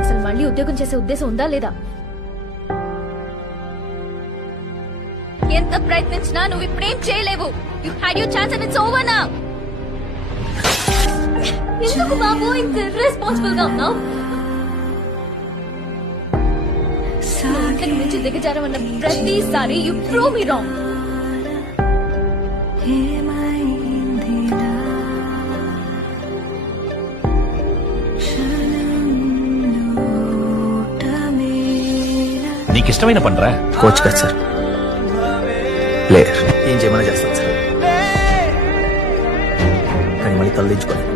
అసలు మళ్ళీ ఉద్యోగం చేసే ఉద్దేశం ఉందా లేదా? ఎంత ప్రయత్నించినా నువ్వు ఇప్పుడేం చేయలేవు. You had your chance and it's over now. ఎందుకు బాబు ఇంత ఇర్రెస్పాన్సిబుల్ గా ఉన్నావు? ఇంతకు మించి దిగజారమన్న ప్రతిసారి యు ప్రూవ్ మీ రాంగ్. నీకు ఇష్టమైన పనిరా. కోచ్ కదా సార్, ప్లేయర్ ఏం చేయమని చేస్తాను సార్, కానీ మళ్ళీ తలదించుకోలేదు.